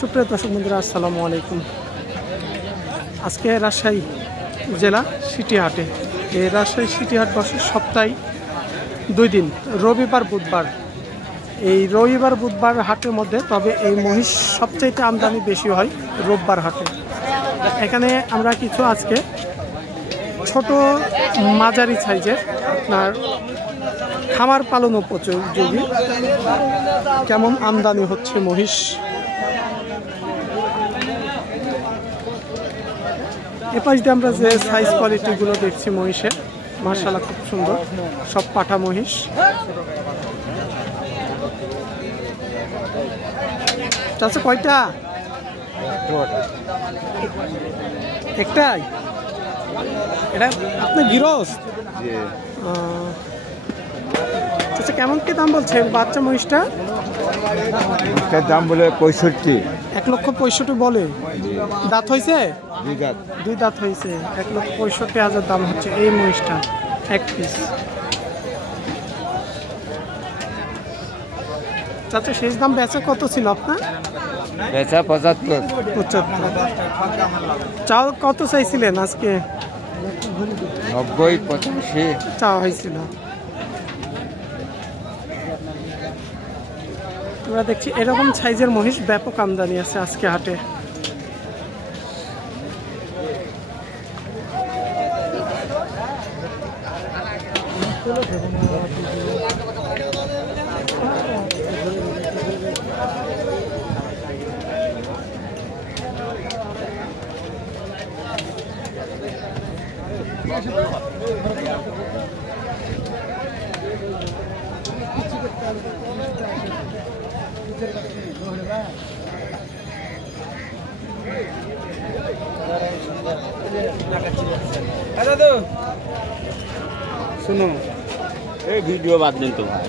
সুপ্রিয় দর্শক বন্ধুরা, আসসালামু আলাইকুম। আজকে রাজশাহী জেলা সিটিহাটে। এই রাজশাহী সিটিহাট বসে সপ্তাহে 2 দিন, রবিবার বুধবার। এই রবিবার বুধবার হাটের মধ্যে তবে এই মহিষ সবচাইতে আমদানি বেশি হয় রোববার হাটে। এখানে আমরা কিছু আজকে ছোট মাঝারি সাইজের আপনার খামার পালন উপযোগী কেমন আমদানি হচ্ছে মহিষ, এপাশ দিয়ে আমরা যে সাইজ কোয়ালিটিগুলো দেখছি মহিষের, মাশাআল্লাহ খুব সুন্দর, সব পাঠা মহিষ। চাচা কয়টা? একটাই? এটা আপনি গৃহস্থ? আচ্ছা, কেমন কি দাম বলছে বাচ্চা মহিষটা? দাম বলে 65। 1,65,000 বলে। দাঁত হয়েছে? 2 দাঁত হয়েছে। 1,65,000 দাম হচ্ছে এই মহিষটা এক পিস। চাচা শেষ দাম বেচা কত ছিল আপনার? বেচা 75। চাও কত চাইছিলেন আজকে? 90, 85 চাওয়া হয়েছিল। আমরা দেখছি এরকম সাইজের মহিষ ব্যাপক আমদানি আছে আজকে হাটে। শুনো, এই ভিডিও বাদ দেন তো ভাই।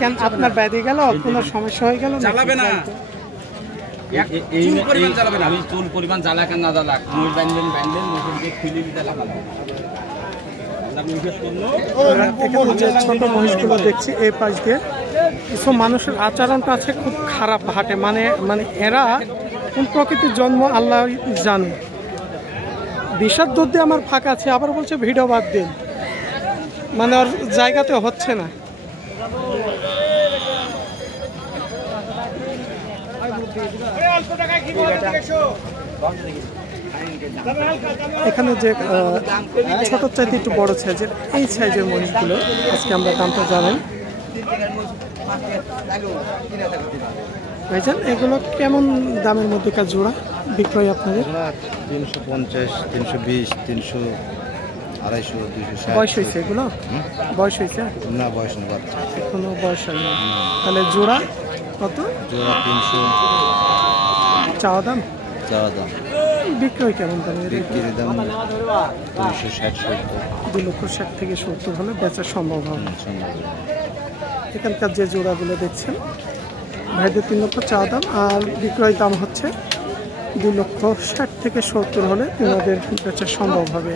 কেন আপনার ব্যাধি গেল? কোনো সমস্যা হয়ে গেল? চালাবে না, এই পরিমাণ চালাবে না। চুল পরিমাণ জ্বালা কেন না জ্বালা, মুখ বাঁধলেন খুলে দিতে লাগালো। ছোট মহিষগুলো দেখছি এই পাশ দিয়ে। কিছু মানুষের আচরণটা আছে খুব খারাপ হাটে, মানে এরা কোন প্রকৃতির জন্ম আল্লাহ জানে। বিষাদ দুধ দিয়ে আমার ফাঁকা আছে, আবার বলছে ভিডিও বাদ দিন, মানে ওর জায়গাতে হচ্ছে না। এখানে যে ছোট চাইতে একটু বড় সাইজের এই সাইজের মহিষগুলো আজকে আমরা দামটা জানাই। ভাইজান এগুলো কেমন দামের মধ্যে কাজ জোড়া বিক্রয় আপনাদের? 350, 320, 300, 250, 260। বয়স হয়েছে এগুলো? বয়স হয়েছে না, বয়স না, বাচ্চা এখনো বয়স হয়নি। তাহলে জোড়া কত? জোড়া 300 চাওয়া দাম? চাওয়া দাম। বিক্রয় কেমন দামে? বিক্রির দাম 260, 70। 2,60,000 থেকে 70 হলে বেচা সম্ভব হবে। এখানকার যে জোড়াগুলো দেখছেন ভাইদের 3 লক্ষ চাওয়া দাম, আর বিক্রয় দাম হচ্ছে 2,60,000 থেকে 70 হলে তিনাদের বেচা সম্ভব হবে।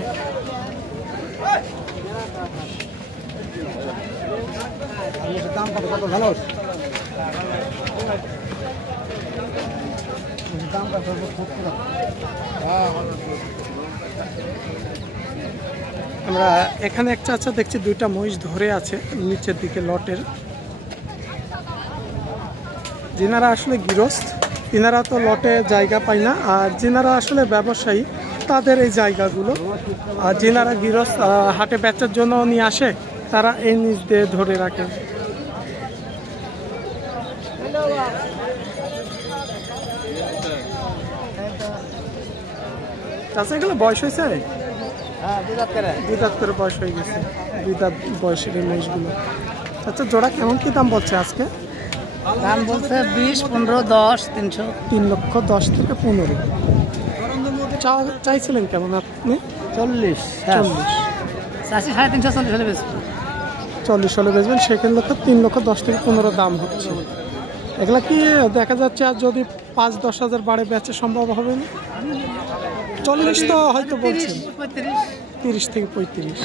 আমরা এখানে একটা চাচা দেখছি 2টা মহিষ ধরে আছে নিচের দিকে লটের। যিনারা আসলে গৃহস্থ তিনারা তো লটে জায়গা পায় না, আর যিনারা আসলে ব্যবসায়ী তাদের এই জায়গাগুলো, আর যিনারা গৃহস্থ হাটে বেচার জন্য নিয়ে আসে তারা এই নিচ দিয়ে ধরে রাখে। চাচা এগুলো বয়স হয়েছে? 2 দাঁত করে বয়স হয়ে গেছে। 2 দাঁত বয়সের এই মহিষগুলো। আচ্ছা, জোড়া কেমন কি দাম বলছে আজকে? দাম বলছে 20, 15, 10, 300। 3,10,000 থেকে 15। চাইছিলেন কেমন আপনি? 40। 350 হলে বেশি। 40 হলে বেচবেন, সেখানে 3,10,000 থেকে 15 দাম হচ্ছে। এগুলা কি দেখা যাচ্ছে আর যদি 5-10 হাজার বাড়ে বেচা সম্ভব হবে না? 40 তো হয়তো বলছেন, 30 থেকে 35।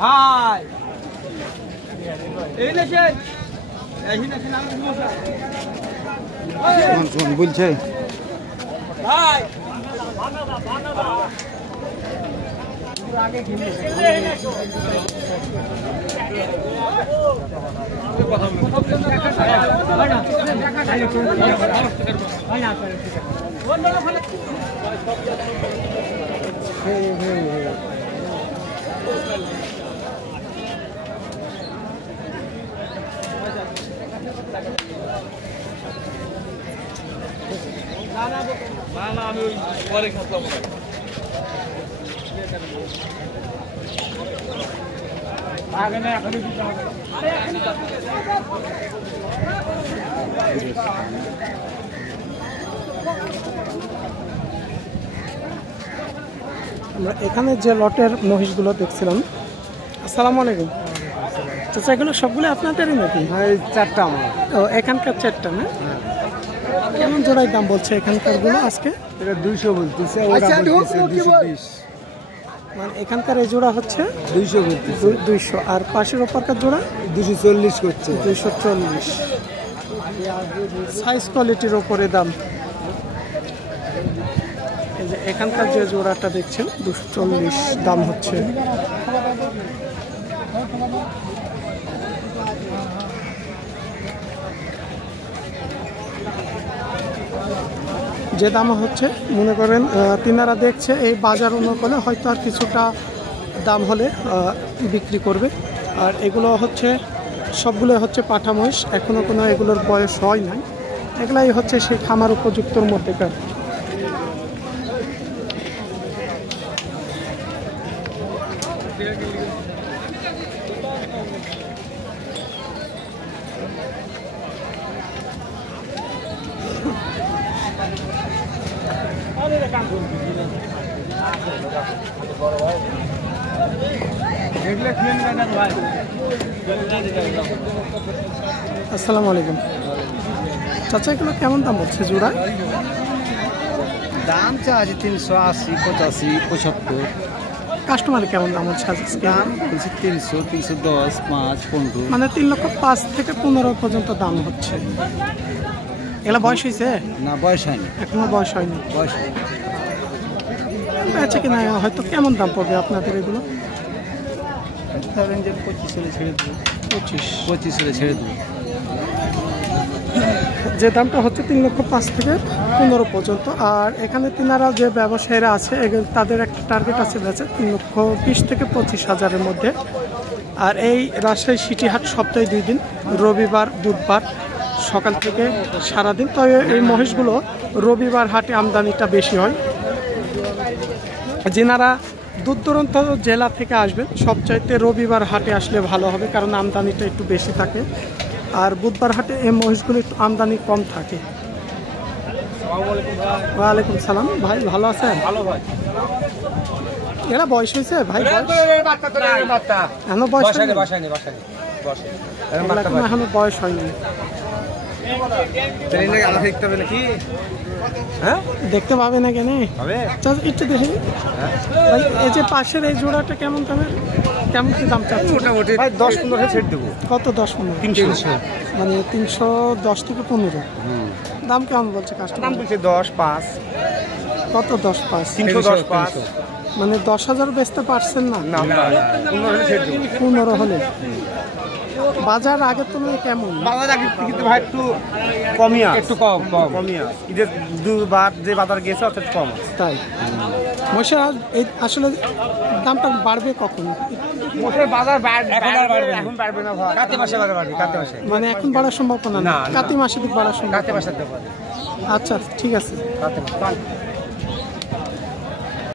ভাই এই দেখেন এই দেখেন আমি বলছে ভাই আমি ওই পরে খাবো আমরা এখানে যে লটের মহিষগুলো দেখছিলাম। আসসালামু আলাইকুম চাচা, এগুলো সবগুলো আপনাদেরই নাকি? এই চারটা আমার ও এখানকার চারটা না? কেমন জোড়াই দাম বলছে এখানকার গুলো আজকে? এটা 200 বলতেছে, ওরা বলতেছে 220। মানে এখানকার এই জোড়া হচ্ছে 200 বলতেছে, 200, আর পাশের ওপারকার জোড়া 240 করছে। 240। সাইজ কোয়ালিটির ওপরে দাম। এই যে এখানকার যে জোড়াটা দেখছেন 240 দাম হচ্ছে। যে দাম হচ্ছে মনে করেন তিনারা দেখছে এই বাজার অনুকূলে হয়তো আর কিছুটা দাম হলে বিক্রি করবে। আর এগুলো হচ্ছে সবগুলো হচ্ছে পাঠা মহিষ, এখনও কোনো এগুলোর বয়স হয় নাই, এগুলাই হচ্ছে সেই খামার উপযুক্তর মধ্যেকার। আসসালামু আলাইকুম চাচা, এগুলো কেমন দাম হচ্ছে জোড়া? দাম চাচ্ছি 380, 85, 75। কাস্টমার কেমন দাম হচ্ছে আজকে? দাম বলছি 300, 310, 5, 15। মানে 3,05,000 থেকে 15 পর্যন্ত দাম হচ্ছে। এগুলো বয়স হয়েছে? না, বয়স হয়নি, এখনো বয়স হয়নি। বয়স হয়নি। আচ্ছা কিনা হয়তো কেমন দাম পড়বে আপনাদের এগুলো? ধরেন যে 25 হলে ছেড়ে দেবো, 25 হলে ছেড়ে দেবো। যে দামটা হচ্ছে 3,05,000 থেকে 15 পর্যন্ত। আর এখানে তিনারা যে ব্যবসায়ীরা আছে তাদের একটা টার্গেট আছে বেচে 3,20,000 থেকে 25,000-এর মধ্যে। আর এই রাজশাহী সিটি হাট সপ্তাহে 2 দিন, রবিবার বুধবার সকাল থেকে সারাদিন। তবে এই মহিষগুলো রবিবার হাটে আমদানিটা বেশি হয়। যেনারা দূর দূরান্ত জেলা থেকে আসবেন সবচাইতে রবিবার হাটে আসলে ভালো হবে, কারণ আমদানিটা একটু বেশি থাকে। আর বুধবার হাটে এই মহিষগুলো একটু আমদানি কম থাকে। ওয়ালাইকুম সালাম ভাই, ভালো আছেন? ভালো ভাই এরা বয়স হয়েছে ভাই? এখনো বয়স হয়নি? এখনো বয়স হয়নি। দেখতে হবে নাকি? হ্যাঁ, দেখতে পাবে না কেন? একটু দেখি ভাই। এই যে পাশের এই জোড়াটা কেমন দামের, কেমন কি দাম চাচ্ছে? মোটামুটি ভাই 10-15 ছেড়ে দেবো। কত? 10-15? 300। মানে 310 থেকে 15। দাম কেমন বলছে কাস্টমার? দাম বলছে 10-5। কত? 10-5? 310-5। মানে 10,000 বেচতে পারছেন না? না, 15 হলে ছেড়ে দেবো। 15 হলে। বাজার আগের তুলনায় কেমন? বাজার আগে কিন্তু ভাই একটু কমই আছে, একটু কমই আছে। ঈদের দুবার যে বাজার গেছে অত কম আছে। তাই মশা এই আসলে দামটা বাড়বে কখন? বাজার এখন বাড়বে না ভাই, কাতি মাসে বাড়বে, কাতি মাসে। মানে এখন বাড়ার সম্ভাবনা না? না, কাতি মাসে দিক বাড়ার সম্ভাবনা। কাতি মাসে দেবো। আচ্ছা ঠিক আছে। কাতি মাসে